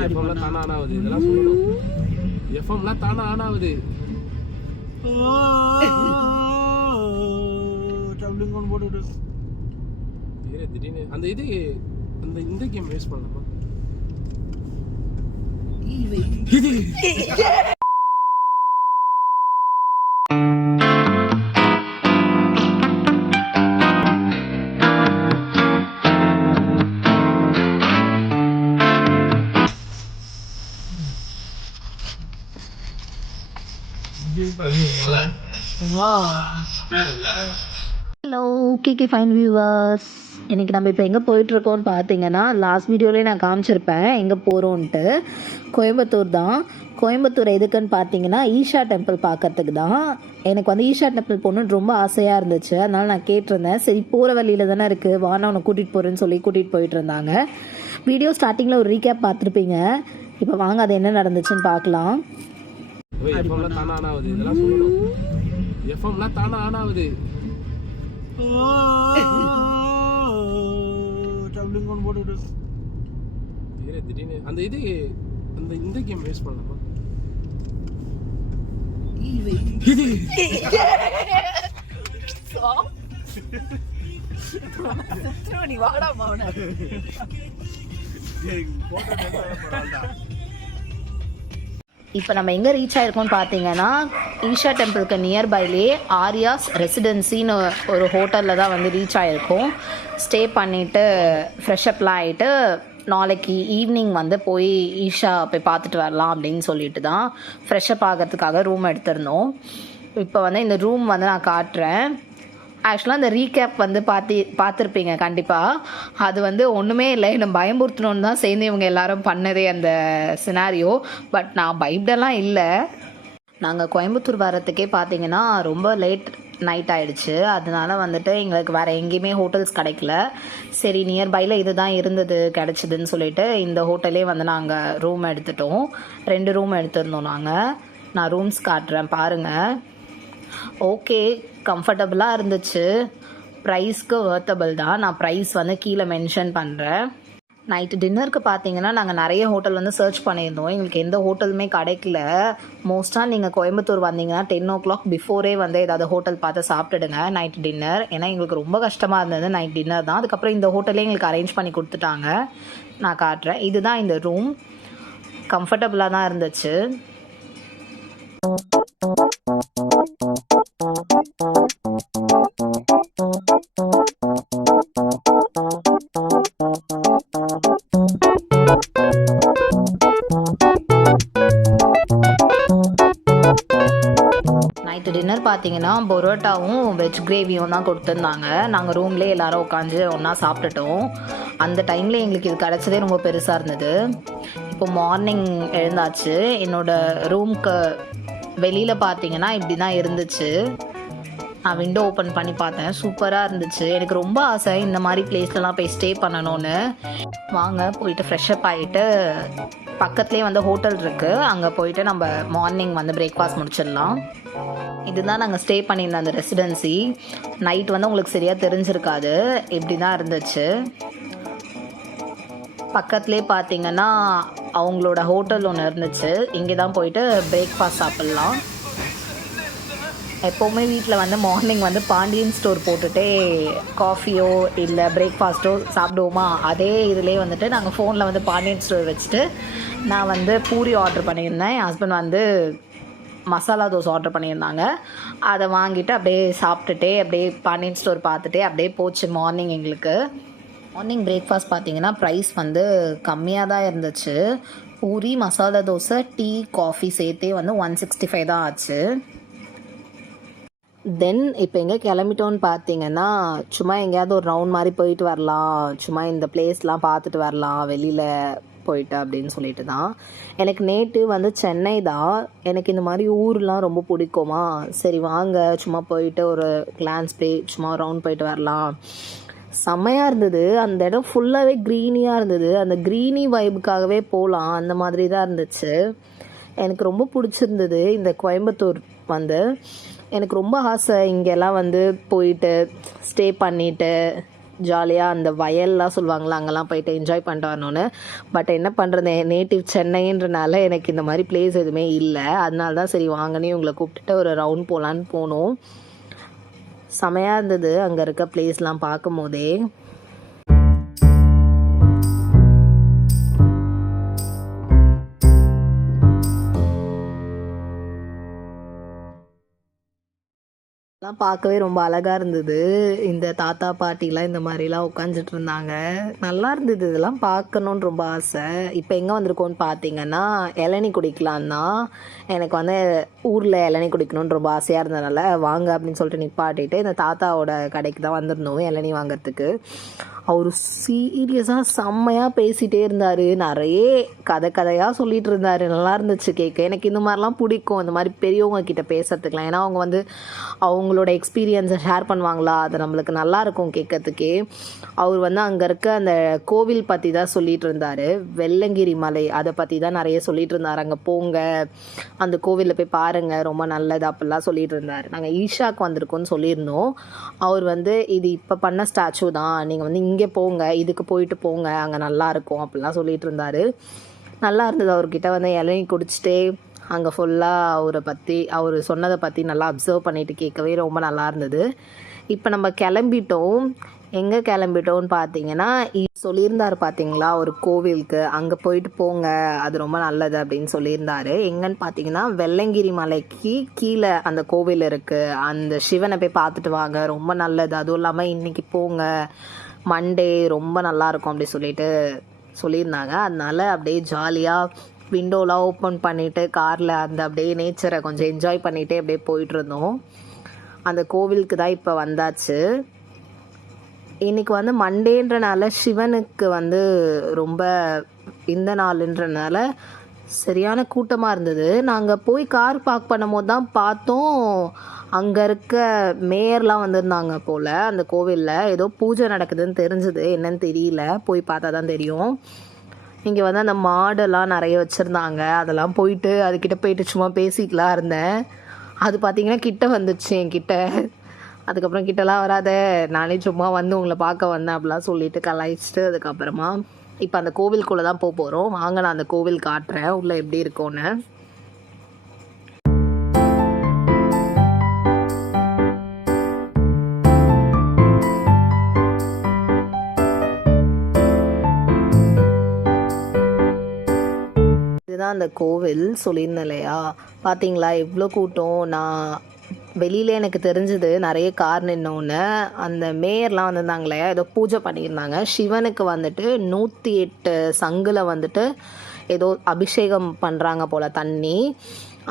எஃப்எம்ல தானா ஆன் ஆகுது, இதெல்லாம் சொல்லணும். எஃப்எம்ல தானா ஆன் ஆகுது. டப்ளிங் ஒன் போட்டு விடு. திடீர்னு அந்த இது அந்த இந்த கேம் வேஸ்ட் பண்ணலாமா? இது ஹலோ கேகே ஃபைன் வியூவர்ஸ், இன்றைக்கி நம்ம இப்போ எங்கே போயிட்டுருக்கோன்னு பார்த்தீங்கன்னா, லாஸ்ட் வீடியோலேயே நான் காமிச்சிருப்பேன் எங்கே போகிறோன்ட்டு. கோயம்புத்தூர் தான். கோயம்புத்தூர் எதுக்குன்னு பார்த்தீங்கன்னா ஈஷா டெம்பிள் பார்க்கறதுக்கு தான். எனக்கு வந்து ஈஷா டெம்பிள் போகணுன்னு ரொம்ப ஆசையாக இருந்துச்சு. அதனால் நான் கேட்டிருந்தேன், சரி போகிற வழியில் தானே இருக்குது, வானா உன்னை கூட்டிகிட்டு போகிறேன்னு சொல்லி கூட்டிகிட்டு போயிட்டு இருந்தாங்க. வீடியோ ஸ்டார்டிங்கில் ஒரு ரீகேப் பார்த்துருப்பீங்க. இப்போ வாங்க அது என்ன நடந்துச்சுன்னு பார்க்கலாம். எஃப்எம்ல தானா ஆன் ஆகுது, இதெல்லாம் சொல்லணும். எஃப்எம்ல தானா ஆன் ஆகுது. டப்ளிங் ஒன் போட்டு விடு. திடீர்னு அந்த இது அந்த இந்த கேம் வேஸ்ட் பண்ணலாமா? இது நீ வாடா மாவன. இப்போ நம்ம எங்கே ரீச் ஆகிருக்கோம்னு பார்த்தீங்கன்னா, ஈஷா டெம்பிளுக்கு நியர்பைலேயே ஆரியாஸ் ரெசிடென்சின்னு ஒரு ஹோட்டலில் தான் வந்து ரீச் ஆகிருக்கோம். ஸ்டே பண்ணிவிட்டு ஃப்ரெஷ்அப்லாம் ஆகிட்டு நாளைக்கு ஈவினிங் வந்து போய் ஈஷா போய் பார்த்துட்டு வரலாம் அப்படின்னு சொல்லிட்டு தான் ஃப்ரெஷ்அப் ஆகிறதுக்காக ரூம் எடுத்திருந்தோம். இப்போ வந்து இந்த ரூம் வந்து நான் காட்டுறேன். ஆக்சுவலாக அந்த ரீகேப் வந்து பார்த்துருப்பீங்க கண்டிப்பாக. அது வந்து ஒன்றுமே இல்லை, என்னை பயமுறுத்தணுன்னு தான் சேர்ந்து இவங்க எல்லாரும் பண்ணதே அந்த சினாரியோ. பட் நான் பயப்படலாம் இல்லை. நாங்கள் கோயம்புத்தூர் வரத்துக்கே பார்த்தீங்கன்னா ரொம்ப லேட் நைட் ஆகிடுச்சு. அதனால வந்துட்டு எங்களுக்கு வேறு எங்கேயுமே ஹோட்டல்ஸ் கிடைக்கல. சரி நியர்பையில் இது தான் இருந்தது கிடச்சிதுன்னு சொல்லிட்டு இந்த ஹோட்டலே வந்து நாங்கள் ரூம் எடுத்துட்டோம். 2 ரூம் எடுத்திருந்தோம் நாங்கள். நான் ரூம்ஸ் காட்டுறேன் பாருங்கள். ஓகே, கம்ஃபர்டபுளாக இருந்துச்சு. ப்ரைஸ்க்கு வர்த்தபிள் தான். நான் ப்ரைஸ் வந்து கீழே மென்ஷன் பண்ணுறேன். நைட்டு டின்னருக்கு பார்த்தீங்கன்னா நாங்கள் நிறைய ஹோட்டல் வந்து சர்ச் பண்ணியிருந்தோம். எங்களுக்கு எந்த ஹோட்டலுமே கிடைக்கல. மோஸ்ட்டாக நீங்கள் கோயம்புத்தூர் வந்தீங்கன்னா 10 o'clock பிஃபோரே வந்து ஏதாவது ஹோட்டல் பார்த்து சாப்பிட்டுடுங்க நைட் டின்னர். ஏன்னா எங்களுக்கு ரொம்ப கஷ்டமாக இருந்தது நைட் டின்னர் தான். அதுக்கப்புறம் இந்த ஹோட்டலே எங்களுக்கு அரேஞ்ச் பண்ணி கொடுத்துட்டாங்க. நான் காட்டுறேன். இதுதான் இந்த ரூம். கம்ஃபர்டபுளாக தான் இருந்துச்சு. நைட்டு டின்னர் பார்த்தீங்கன்னா பரோட்டாவும் வெஜ் கிரேவியும் தான் கொடுத்துருந்தாங்க. நாங்கள் ரூம்லேயே எல்லாரும் உட்காந்து ஒன்றா சாப்பிட்டுட்டோம். அந்த டைமில் எங்களுக்கு இது கிடச்சதே ரொம்ப பெருசாக இருந்தது. இப்போ மார்னிங் எழுந்தாச்சு. என்னோடய ரூம்க்கு வெளியில் பார்த்தீங்கன்னா இப்படி தான் இருந்துச்சு. நான் விண்டோ ஓப்பன் பண்ணி பார்த்தேன். சூப்பராக இருந்துச்சு. எனக்கு ரொம்ப ஆசை இந்த மாதிரி பிளேஸ்லலாம் போய் ஸ்டே பண்ணணும்னு. வாங்க போயிட்டு ஃப்ரெஷ்அப் ஆகிட்டு பக்கத்துலேயே வந்து ஹோட்டல் இருக்குது, அங்கே போயிட்டு நம்ம மார்னிங் வந்து பிரேக்ஃபாஸ்ட் முடிச்சிடலாம். இதுதான் நாங்கள் ஸ்டே பண்ணியிருந்த அந்த ரெசிடென்சி. நைட் வந்து உங்களுக்கு சரியாக தெரிஞ்சிருக்காது, இப்படி தான் இருந்துச்சு. பக்கத்துலேயே பார்த்தீங்கன்னா அவங்களோட ஹோட்டல் ஒன்று இருந்துச்சு. இங்கே தான் போயிட்டு பிரேக்ஃபாஸ்ட் சாப்பிட்லாம். எப்போவுமே வீட்டில் வந்து மார்னிங் வந்து பாண்டியன் ஸ்டோர் போட்டுகிட்டே காஃபியோ இல்லை பிரேக்ஃபாஸ்ட்டோ சாப்பிடுவோமா, அதே இதிலே வந்துட்டு நாங்கள் ஃபோனில் வந்து பாண்டியன் ஸ்டோர் வச்சுட்டு நான் வந்து பூரி ஆர்டர் பண்ணியிருந்தேன். என் ஹஸ்பண்ட் வந்து மசாலா தோசை ஆர்டர் பண்ணியிருந்தாங்க. அதை வாங்கிட்டு அப்படியே சாப்பிட்டுட்டே அப்படியே பாண்டியன் ஸ்டோர் பார்த்துட்டே அப்படியே போச்சு மார்னிங் எங்களுக்கு. மார்னிங் பிரேக்ஃபாஸ்ட் பார்த்தீங்கன்னா ப்ரைஸ் வந்து கம்மியாக தான் இருந்துச்சு. பூரி, மசாலா தோசை, டீ, காஃபி சேர்த்தே வந்து 165 தான் ஆச்சு. தென் இப்போ எங்கே கிளம்பிட்டோன்னு பார்த்தீங்கன்னா, சும்மா எங்கேயாவது ஒரு ரவுண்ட் மாதிரி போயிட்டு வரலாம், சும்மா இந்த பிளேஸ்லாம் பார்த்துட்டு வரலாம் வெளியில் போயிட்டு அப்படின்னு சொல்லிட்டு தான். எனக்கு நேட்டிவ் வந்து சென்னை தான். எனக்கு இந்த மாதிரி ஊர்லாம் ரொம்ப பிடிக்குமா, சரி வாங்க சும்மா போயிட்டு ஒரு கிளான்ஸ் போய் சும்மா ரவுண்ட் போயிட்டு வரலாம். செம்மையாக இருந்தது. அந்த இடம் ஃபுல்லாகவே க்ரீனியாக இருந்தது. அந்த க்ரீனி வைபுக்காகவே போகலாம், அந்த மாதிரி தான் இருந்துச்சு. எனக்கு ரொம்ப பிடிச்சிருந்தது இந்த கோயம்புத்தூர் வந்து. எனக்கு ரொம்ப ஆசை இங்கெல்லாம் வந்து போயிட்டு ஸ்டே பண்ணிவிட்டு ஜாலியாக அந்த வயல்லாம் சொல்லுவாங்களா அங்கெல்லாம் போயிட்டு என்ஜாய் பண்ணிட்டு வரணும்னு. பட் என்ன பண்ணுறது, நேட்டிவ் சென்னைன்றனால எனக்கு இந்த மாதிரி பிளேஸ் எதுவுமே இல்லை. அதனால தான் சரி வாங்கன்னு உங்களை கூப்பிட்டுட்டு ஒரு ரவுண்ட் போகலான்னு போனோம். செமையாக இருந்தது அங்கே இருக்க பிளேஸ்லாம் பார்க்கும் போதே. எல்லாம் பார்க்கவே ரொம்ப அழகாக இருந்தது. இந்த தாத்தா பாட்டிலாம் இந்த மாதிரிலாம் உட்காந்துட்டு இருந்தாங்க. நல்லா இருந்தது. இதெல்லாம் பார்க்கணுன்னு ரொம்ப ஆசை. இப்போ எங்கே வந்திருக்கோன்னு பார்த்தீங்கன்னா இளநீ குடிக்கலாம் தான். எனக்கு வந்து ஊரில் இளநீ குடிக்கணும்னு ரொம்ப ஆசையாக இருந்ததுனால வாங்க அப்படின்னு சொல்லிட்டு நிப்பாட்டிட்டு இந்த தாத்தாவோட கடைக்கு தான் வந்திருந்தோம் இளநீ வாங்கிறதுக்கு. அவர் சீரியஸாக செம்மையாக பேசிகிட்டே இருந்தார். நிறைய கதையாக சொல்லிகிட்டு இருந்தார். நல்லா இருந்துச்சு கேட்க. எனக்கு இந்த மாதிரிலாம் பிடிக்கும், இந்த மாதிரி பெரியவங்க கிட்ட பேசுறதுக்குலாம். ஏன்னா அவங்க வந்து அவங்களோட எக்ஸ்பீரியன்ஸை ஷேர் பண்ணுவாங்களா, அது நம்மளுக்கு நல்லாயிருக்கும் கேட்கறதுக்கே. அவர் வந்து அங்கே இருக்க அந்த கோவில் பற்றி தான் சொல்லிகிட்டு இருந்தார். வெள்ளங்கிரி மலை அதை பற்றி தான் நிறைய சொல்லிகிட்டு இருந்தார். அங்கே போங்க, அந்த கோவிலில் போய் பாருங்கள், ரொம்ப நல்லது அப்படிலாம் சொல்லிகிட்டு இருந்தார். நாங்கள் ஈஷாக்கு வந்திருக்கோன்னு சொல்லியிருந்தோம். அவர் வந்து இது இப்போ பண்ண ஸ்டாச்சு தான், நீங்கள் வந்து இங்கே போங்க, இதுக்கு போயிட்டு போங்க, அங்கே நல்லாயிருக்கும் அப்படிலாம் சொல்லிகிட்டு இருந்தார். நல்லா இருந்தது. அவர்கிட்ட வந்து இளநீ குடிச்சிட்டே அங்கே ஃபுல்லாக அவர் சொன்னதை பற்றி நல்லா அப்சர்வ் பண்ணிட்டு கேட்கவே ரொம்ப நல்லா இருந்தது. இப்போ நம்ம கிளம்பிட்டோம். எங்கே கிளம்பிட்டோம்னு பார்த்தீங்கன்னா சொல்லியிருந்தார் பார்த்தீங்களா ஒரு கோவிலுக்கு, அங்கே போயிட்டு போங்க, அது ரொம்ப நல்லது அப்படின்னு சொல்லியிருந்தார். எங்கன்னு பார்த்தீங்கன்னா வெள்ளங்கிரி மலைக்கு கீழே அந்த கோவில் இருக்குது. அந்த சிவனை போய் பார்த்துட்டு வாங்க, ரொம்ப நல்லது. அதுவும் இல்லாமல் இன்றைக்கி போங்க, மண்டே ரொம்ப நல்லாயிருக்கும் அப்படி சொல்லிட்டு சொல்லியிருந்தாங்க. அதனால அப்படியே ஜாலியாக விண்டோலாம் ஓப்பன் பண்ணிவிட்டு காரில் அந்த அப்படியே நேச்சரை கொஞ்சம் என்ஜாய் பண்ணிகிட்டே அப்படியே போயிட்டுருந்தோம். அந்த கோவிலுக்கு தான் இப்போ வந்தாச்சு. இன்றைக்கி வந்து மண்டேன்றனால சிவனுக்கு வந்து ரொம்ப இந்த நாளுன்றனால சரியான கூட்டமாக இருந்தது. நாங்கள் போய் கார் பார்க் பண்ணும்போது தான் பார்த்தோம், அங்கே இருக்க மேயர்லாம் வந்திருந்தாங்க போல். அந்த கோவிலில் ஏதோ பூஜை நடக்குதுன்னு தெரிஞ்சுது, என்னன்னு தெரியல, போய் பார்த்தா தான் தெரியும். இங்கே வந்து அந்த மாடெல்லாம் நிறைய வச்சுருந்தாங்க. அதெல்லாம் போயிட்டு அதுக்கிட்ட போயிட்டு சும்மா பேசிக்கலாம் இருந்தேன். அது பார்த்திங்கன்னா கிட்ட வந்துடுச்சு என்கிட்ட. அதுக்கப்புறம் கிட்டலாம் வராத, நானே சும்மா வந்து உங்களை பார்க்க வந்தேன் அப்படிலாம் சொல்லிட்டு கலாய்ச்சிட்டு அதுக்கப்புறமா இப்போ அந்த கோவிலுக்குள்ளே தான் போக போகிறோம். வாங்க நான் அந்த கோவில் காட்டுறேன் உள்ளே எப்படி இருக்கும்னு. இதுதான் அந்த கோவில் சொல்லியிருந்தேன் இல்லையா, பார்த்தீங்களா எவ்வளோ கூட்டம். நான் வெளியில் எனக்கு தெரிஞ்சது நிறைய கார் நின்னோன்னு அந்த மேயர்லாம் வந்திருந்தாங்க இல்லையா, ஏதோ பூஜை பண்ணியிருந்தாங்க. சிவனுக்கு வந்துட்டு 108 சங்கில் வந்துட்டு ஏதோ அபிஷேகம் பண்ணுறாங்க போல் தண்ணி.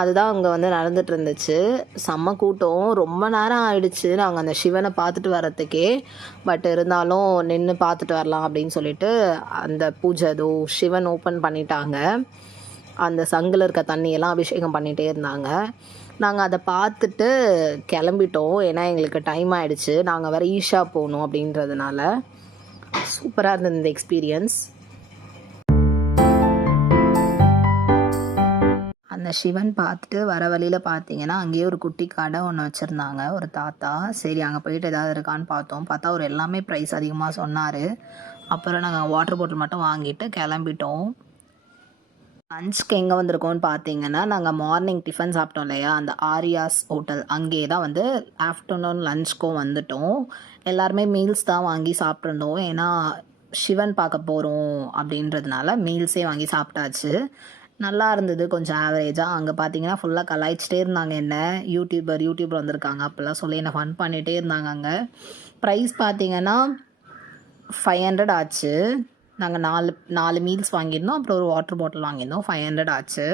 அதுதான் அங்கே வந்து நடந்துட்டு இருந்துச்சு. செம்ம கூட்டம், ரொம்ப நேரம் ஆயிடுச்சு நாங்கள் அந்த சிவனை பார்த்துட்டு வர்றதுக்கே. பட் இருந்தாலும் நின்று பார்த்துட்டு வரலாம் அப்படின்னு சொல்லிட்டு அந்த பூஜை ஏதோ சிவன் ஓப்பன் பண்ணிட்டாங்க. அந்த சங்கில் இருக்க தண்ணியெல்லாம் அபிஷேகம் பண்ணிகிட்டே இருந்தாங்க. நாங்கள் அதை பார்த்துட்டு கிளம்பிட்டோம். ஏன்னா எங்களுக்கு டைம் ஆகிடுச்சு, நாங்கள் வேறு ஈஷா போகணும் அப்படின்றதுனால. சூப்பராக இருந்தது இந்த எக்ஸ்பீரியன்ஸ். அந்த சிவன் பார்த்துட்டு வர வழியில் பார்த்தீங்கன்னா அங்கேயே ஒரு குட்டி கடை ஒன்று வச்சுருந்தாங்க ஒரு தாத்தா. சரி அங்கே போயிட்டு ஏதாவது இருக்கான்னு பார்த்தா அவர் எல்லாமே ப்ரைஸ் அதிகமாக சொன்னார். அப்புறம் நாங்கள் வாட்டர் பாட்டில் மட்டும் வாங்கிட்டு கிளம்பிட்டோம். லஞ்சுக்கு எங்கே வந்திருக்கோம்னு பார்த்தீங்கன்னா நாங்கள் மார்னிங் டிஃபன் சாப்பிட்டோம் இல்லையா, அந்த ஆரியாஸ் ஹோட்டல், அங்கே தான் வந்து ஆஃப்டர்நூன் லஞ்சுக்கும் வந்துட்டோம். எல்லாருமே மீல்ஸ் தான் வாங்கி சாப்பிட்ருந்தோம். ஏன்னா சிவன் பார்க்க போகிறோம் அப்படின்றதுனால மீல்ஸே வாங்கி சாப்பிட்டாச்சு. நல்லா இருந்தது, கொஞ்சம் ஆவரேஜாக. அங்கே பார்த்தீங்கன்னா ஃபுல்லாக கலாய்ச்சிட்டே இருந்தாங்க என்ன, யூடியூபர் வந்திருக்காங்க அப்படிலாம் சொல்லி என்ன ஃபன் பண்ணிகிட்டே இருந்தாங்க. அங்கே ப்ரைஸ் பார்த்தீங்கன்னா 500 ஆச்சு. நாங்கள் நாலு மீல்ஸ் வாங்கியிருந்தோம், அப்புறம் ஒரு வாட்டர் பாட்டில் வாங்கியிருந்தோம். 500 ஆச்சு.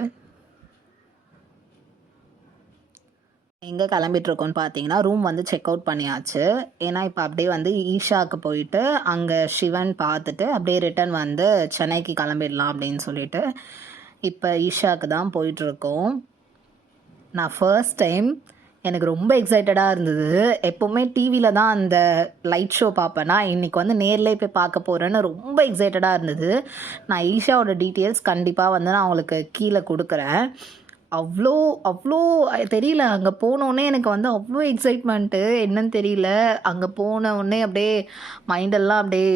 எங்கே கிளம்பிட்டுருக்கோன்னு பார்த்தீங்கன்னா ரூம் வந்து செக் அவுட் பண்ணியாச்சு. ஏன்னா இப்போ அப்படியே வந்து ஈஷாவுக்கு போயிட்டு அங்கே சிவன் பார்த்துட்டு அப்படியே ரிட்டன் வந்து சென்னைக்கு கிளம்பிடலாம் அப்படின்னு சொல்லிட்டு இப்போ ஈஷாவுக்கு தான் போயிட்டுருக்கோம். நான் ஃபர்ஸ்ட் டைம், எனக்கு ரொம்ப எக்ஸைட்டடாக இருந்தது. எப்போவுமே டிவியில் தான் அந்த லைட் ஷோ பார்ப்பேன்னா, இன்றைக்கி வந்து நேரில் போய் பார்க்க போகிறேன்னு ரொம்ப எக்ஸைட்டடாக இருந்தது. நான் ஈஷாவோட டீட்டெயில்ஸ் கண்டிப்பாக வந்து நான் அவங்களுக்கு கீழே கொடுக்குறேன். அவ்வளோ அவ்வளோ தெரியல. அங்கே போனோடனே எனக்கு வந்து அவ்வளோ எக்ஸைட்மெண்ட்டு என்னன்னு தெரியல. அங்கே போன உடனே அப்படியே மைண்டெல்லாம் அப்படியே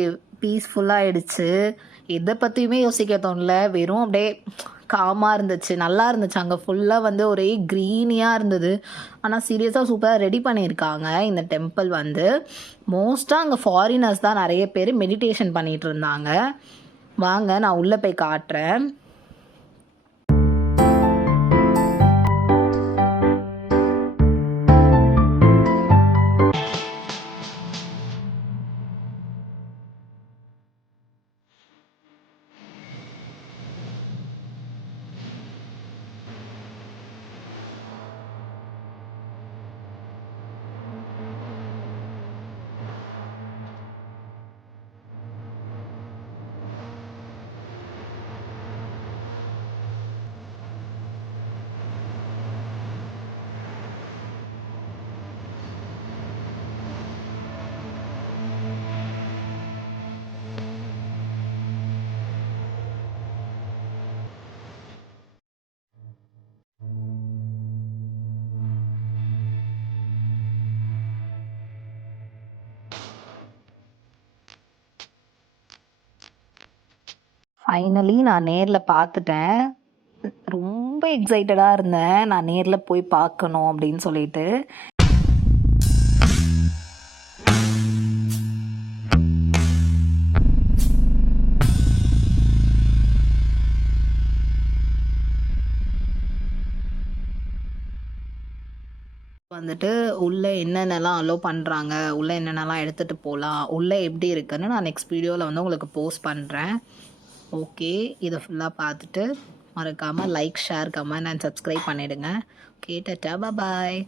பீஸ்ஃபுல்லாக ஆயிடுச்சு. எதை பற்றியுமே யோசிக்க தோணல. வெறும் அப்படியே காமாக இருந்துச்சு, நல்லா இருந்துச்சு. அங்கே ஃபுல்லாக வந்து ஒரே க்ரீனியாக இருந்தது. ஆனால் சீரியஸாக சூப்பராக ரெடி பண்ணியிருக்காங்க இந்த டெம்பிள் வந்து. மோஸ்ட்டாக அங்கே ஃபாரினர்ஸ் தான் நிறைய பேர் மெடிடேஷன் பண்ணிகிட்டு இருந்தாங்க. வாங்க நான் உள்ளே போய் காட்டுறேன். ஃபைனலி நான் நேரில் பார்த்துட்டேன். ரொம்ப எக்ஸைட்டடாக இருந்தேன் நான் நேரில் போய் பார்க்கணும் அப்படின்னு சொல்லிட்டு. வந்துட்டு உள்ளே என்னென்னலாம் அலோவ் பண்ணுறாங்க, உள்ளே என்னென்னலாம் எடுத்துகிட்டு போகலாம், உள்ளே எப்படி இருக்குன்னு நான் நெக்ஸ்ட் வீடியோவில் வந்து உங்களுக்கு போஸ்ட் பண்ணுறேன். ஓகே, இதை ஃபுல்லாக பார்த்துட்டு மறக்காமல் like, share, comment and subscribe பண்ணிவிடுங்க. ஓகே, டாடா, பாய்.